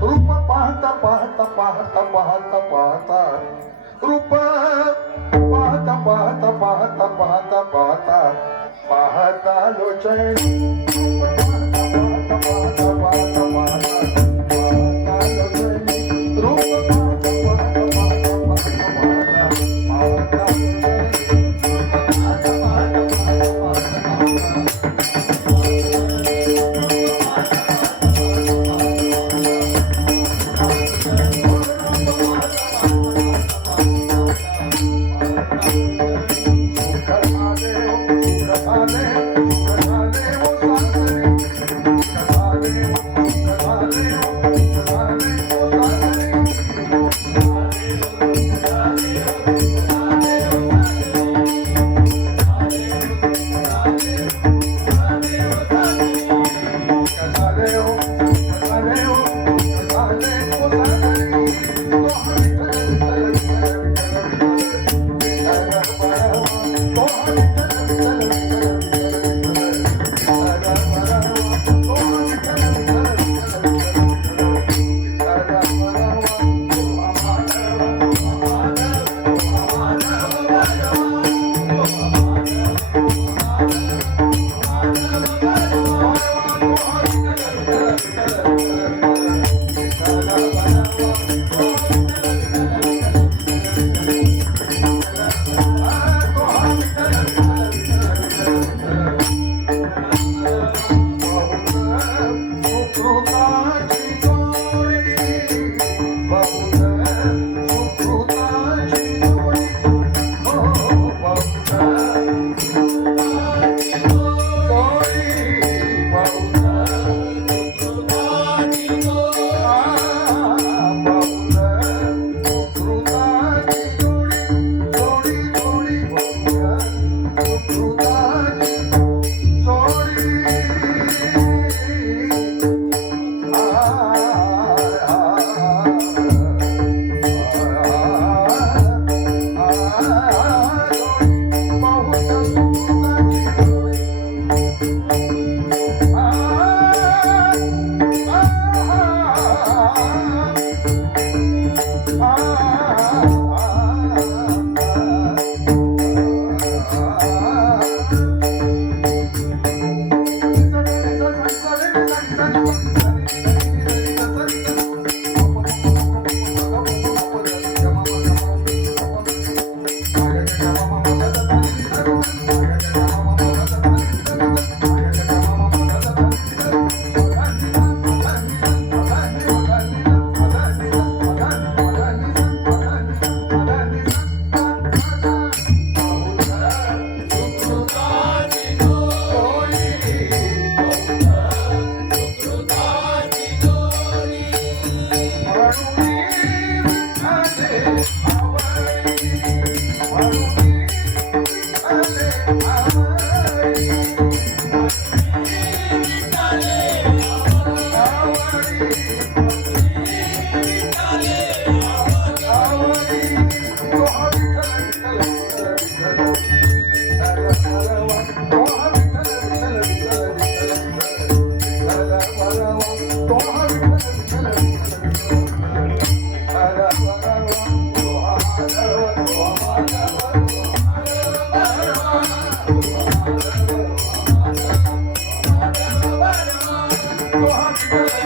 पाहता पाहता पाहता पाहता रूप पाहता पाहता पाहता पाहता पाहता पाहता लोचन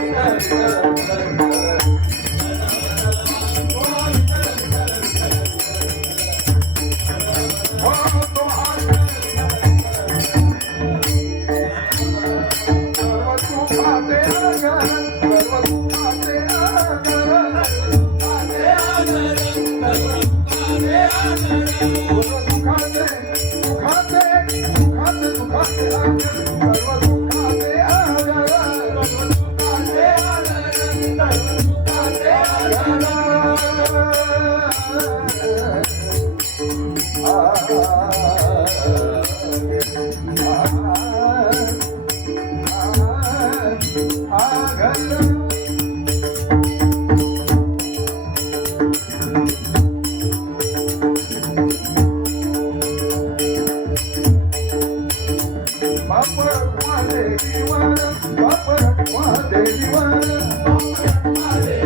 Come on. one day you wanna, one day you wanna, one day you wanna, one day you wanna,